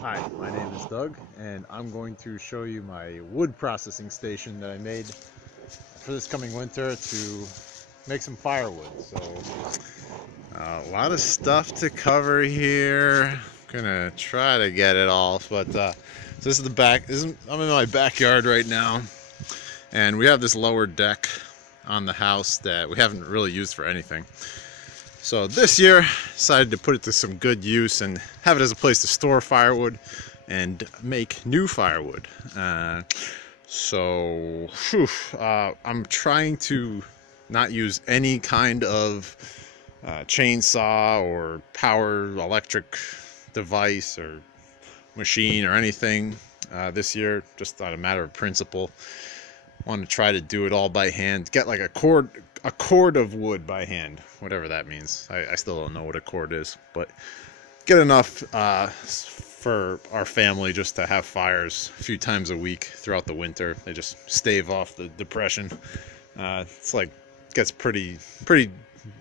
Hi, my name is Doug, and I'm going to show you my wood processing station that I made for this coming winter to make some firewood. So, a lot of stuff to cover here. I'm gonna try to get it all, but so this is the back. I'm in my backyard right now, and we have this lower deck on the house that we haven't really used for anything. So this year, decided to put it to some good use and have it as a place to store firewood and make new firewood. I'm trying to not use any kind of chainsaw or power electric device or machine or anything this year, just on a matter of principle. Want to try to do it all by hand, get like a cord of wood by hand, whatever that means. I still don't know what a cord is, but get enough for our family just to have fires a few times a week throughout the winter. They just stave off the depression. It's like gets pretty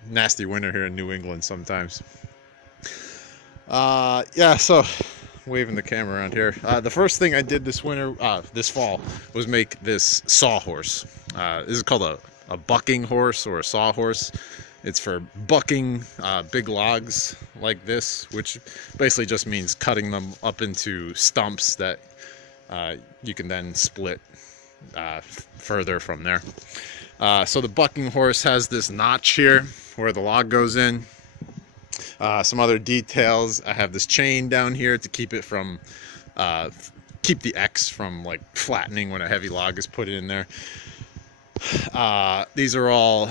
nasty winter here in New England sometimes. Yeah, so waving the camera around here. The first thing I did this fall, was make this Sawhorse. This is called a bucking horse or a sawhorse. It's for bucking big logs like this, which basically just means cutting them up into stumps that you can then split further from there. So the bucking horse has this notch here where the log goes in. Some other details. I have this chain down here to keep it from keep the X from like flattening when a heavy log is put in there. These are all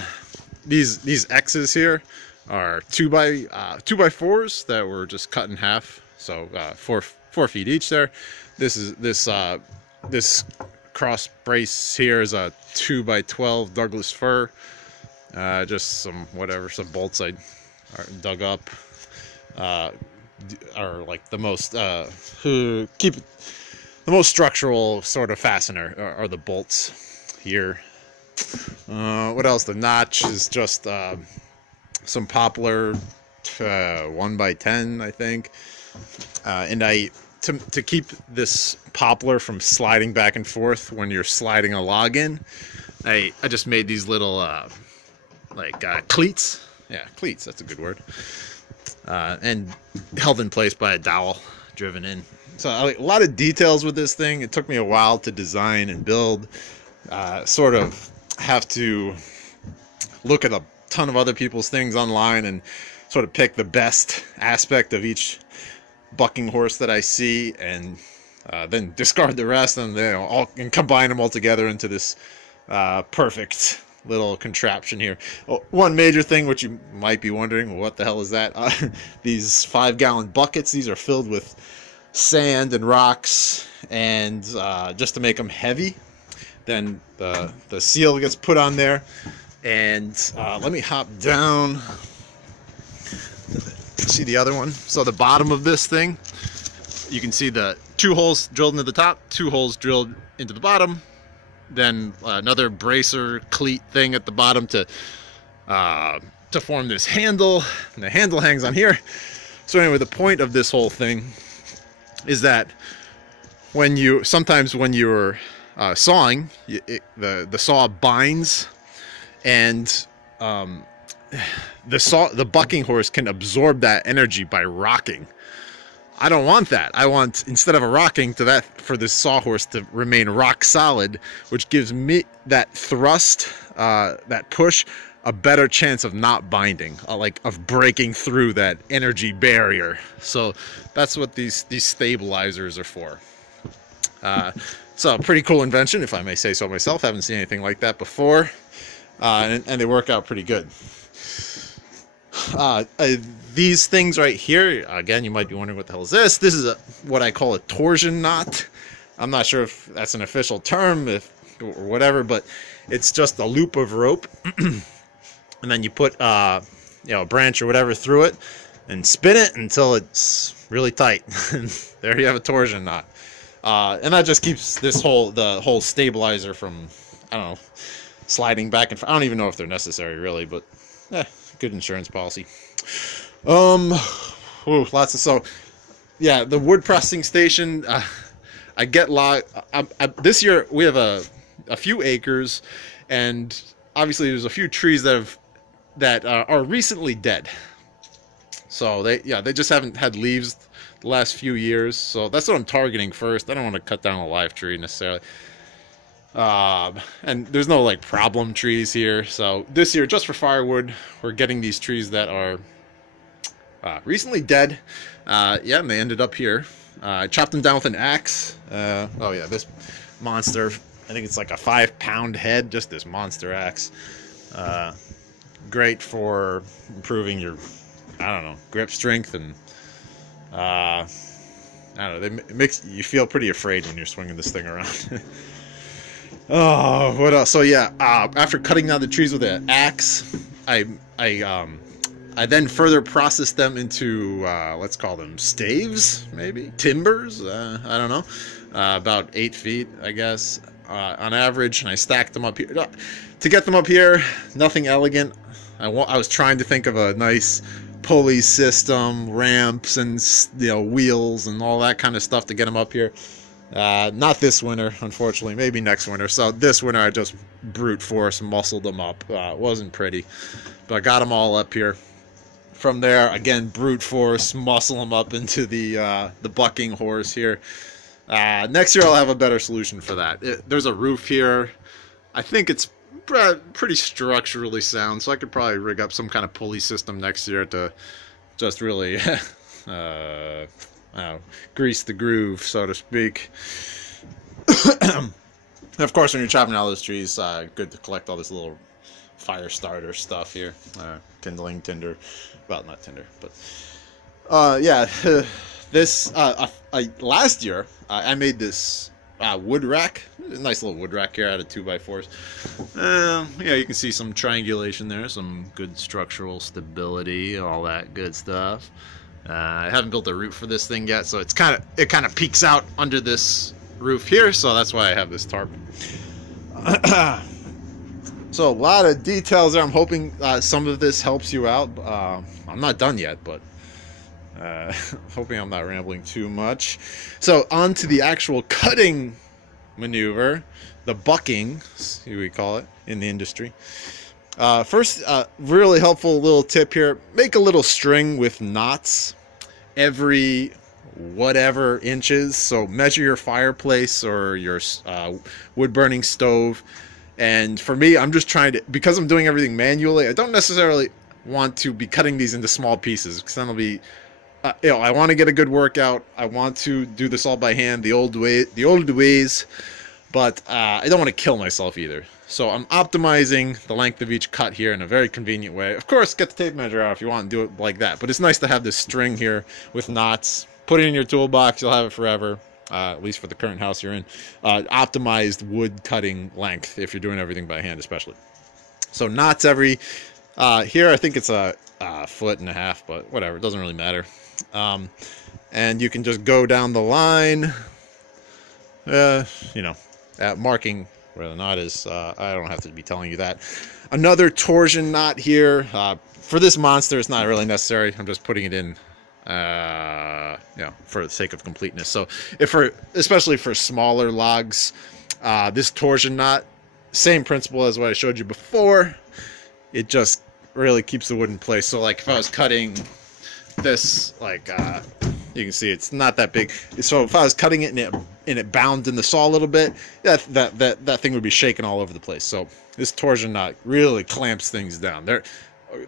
these X's here are 2x4s that were just cut in half, so 4 feet each there. This cross brace here is a 2x12 Douglas fir. Just some bolts I dug up, are like the most the most structural sort of fastener are the bolts here. What else? The notch is just some poplar 1x10, I think, and to keep this poplar from sliding back and forth when you're sliding a log in, I just made these little cleats. Yeah, cleats, that's a good word. And held in place by a dowel driven in. So a lot of details with this thing. It took me a while to design and build. Sort of have to look at a ton of other people's things online and sort of pick the best aspect of each bucking horse that I see, and then discard the rest, and and combine them all together into this perfect little contraption here. One major thing which you might be wondering, well, what the hell is that? These 5-gallon buckets, these are filled with sand and rocks, and just to make them heavy. Then the seal gets put on there, and let me hop down. See the other one? So the bottom of this thing, you can see the 2 holes drilled into the top, 2 holes drilled into the bottom. Then another bracer cleat thing at the bottom to form this handle, and the handle hangs on here. So anyway, the point of this whole thing is that sometimes when you're sawing, the saw binds, and the bucking horse can absorb that energy by rocking. I don't want that. I want, instead of a rocking, for this sawhorse to remain rock solid, which gives me that thrust, that push, a better chance of not binding, of breaking through that energy barrier. So that's what these stabilizers are for. It's a pretty cool invention, if I may say so myself. Haven't seen anything like that before, and they work out pretty good. These things right here, again, you might be wondering what the hell is this. This is what I call a torsion knot. I'm not sure if that's an official term or whatever, but it's just a loop of rope, and then you put a branch or whatever through it and spin it until it's really tight. And there you have a torsion knot. And that just keeps the whole stabilizer from, I don't know, sliding back and forth. I don't even know if they're necessary really, but good insurance policy. So yeah, the wood processing station. I get this year we have a few acres, and obviously there's a few trees that are recently dead. So they just haven't had leaves the last few years. So that's what I'm targeting first. I don't want to cut down a live tree necessarily. And there's no like problem trees here. So this year, just for firewood, we're getting these trees that are recently dead. Yeah, and they ended up here. I chopped them down with an axe. Oh yeah, this monster. I think it's like a 5-pound head. Just this monster axe. Great for improving your, I don't know, grip strength, and I don't know. It makes you feel pretty afraid when you're swinging this thing around. Oh, what else? So yeah, after cutting down the trees with an axe, I then further processed them into let's call them staves, maybe timbers. I don't know, about 8 feet, I guess, on average, and I stacked them up here. To get them up here, nothing elegant. I was trying to think of a nice pulley system, ramps, and wheels and all that kind of stuff to get them up here. Not this winter, unfortunately. Maybe next winter. So this winter I just brute force muscled them up. It wasn't pretty, but I got them all up here. From there, again, brute force muscle them up into the bucking horse here. Next year I'll have a better solution for that. There's a roof here. I think it's pretty structurally sound, so I could probably rig up some kind of pulley system next year to just really grease the groove, so to speak. Of course, when you're chopping all those trees, good to collect all this little fire starter stuff here. Kindling, tinder. Well, not tinder, but yeah. This last year I made this wood rack. A nice little wood rack here out of 2x4s. Yeah, you can see some triangulation there, some good structural stability, all that good stuff. I haven't built a roof for this thing yet, so it kind of peeks out under this roof here, so that's why I have this tarp. So a lot of details there. I'm hoping some of this helps you out. I'm not done yet, but hoping I'm not rambling too much. So on to the actual cutting maneuver, the bucking, we call it in the industry. First, really helpful little tip here: make a little string with knots every whatever inches. So measure your fireplace or your wood burning stove. And for me, I'm just trying to, because I'm doing everything manually, I don't necessarily want to be cutting these into small pieces, because then it'll be I want to get a good workout. I want to do this all by hand, the old ways, but I don't want to kill myself either. So I'm optimizing the length of each cut here in a very convenient way. Of course, get the tape measure out if you want to do it like that, but it's nice to have this string here with knots. Put it in your toolbox, you'll have it forever, at least for the current house you're in. Optimized wood cutting length if you're doing everything by hand, especially. So knots every, here I think it's a 1.5 feet, but whatever, it doesn't really matter. And you can just go down the line, marking where the knot is. I don't have to be telling you that. Another torsion knot here. For this monster, it's not really necessary. I'm just putting it in, for the sake of completeness. So, especially for smaller logs, this torsion knot, same principle as what I showed you before. It just really keeps the wood in place. So, like if I was cutting this, you can see it's not that big. So if I was cutting it and it bound in the saw a little bit, that thing would be shaking all over the place. So this torsion knot really clamps things down.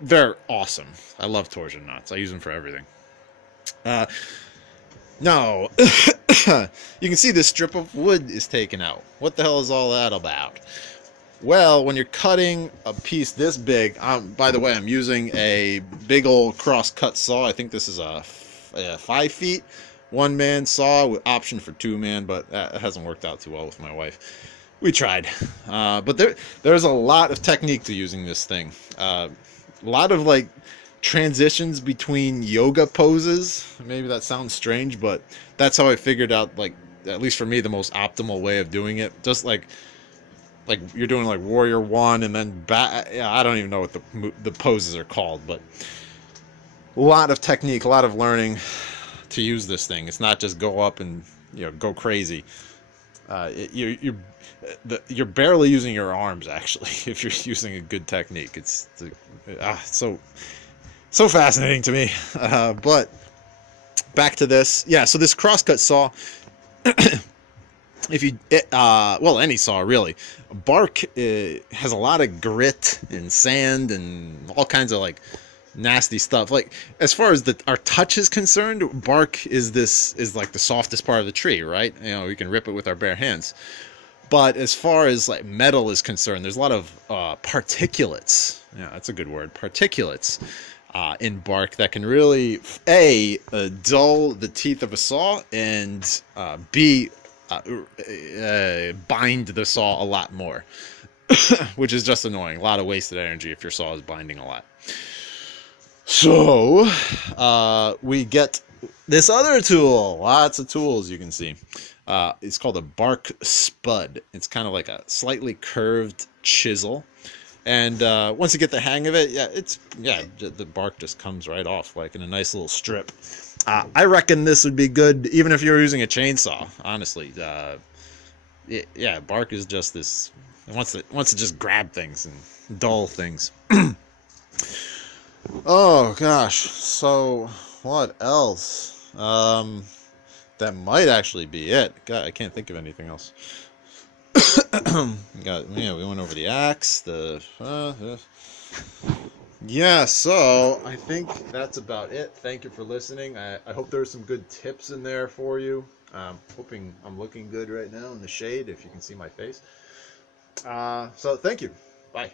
They're awesome. I love torsion knots. I use them for everything. Now you can see this strip of wood is taken out. What the hell is all that about? Well, when you're cutting a piece this big, by the way, I'm using a big old crosscut saw. I think this is a 5 feet, 1-man saw with option for 2-man, but that hasn't worked out too well with my wife. We tried, but there's a lot of technique to using this thing. A lot of transitions between yoga poses. Maybe that sounds strange, but that's how I figured out, at least for me, the most optimal way of doing it. Just like you're doing warrior one and then back. Yeah, I don't even know what the poses are called, but a lot of technique, a lot of learning to use this thing. It's not just go up and go crazy. You're barely using your arms actually if you're using a good technique. It's so fascinating to me. But back to this. Yeah, so this crosscut saw, if you well, any saw really, bark has a lot of grit and sand and all kinds of like nasty stuff. Like as far as our touch is concerned, bark is like the softest part of the tree, right? We can rip it with our bare hands. But as far as like metal is concerned, there's a lot of particulates. Yeah, that's a good word. Particulates in bark that can really dull the teeth of a saw, and b bind the saw a lot more, which is just annoying. A lot of wasted energy if your saw is binding a lot. So we get this other tool. Lots of tools you can see. It's called a bark spud. It's kind of like a slightly curved chisel. And once you get the hang of it, the bark just comes right off like in a nice little strip. I reckon this would be good even if you were using a chainsaw, honestly. Bark is just this. It wants to just grab things and dull things. Oh gosh, so what else? That might actually be it. God, I can't think of anything else. We went over the axe, yeah, so I think that's about it. Thank you for listening. I hope there's some good tips in there for you. Hoping I'm looking good right now in the shade, if you can see my face. So thank you. Bye.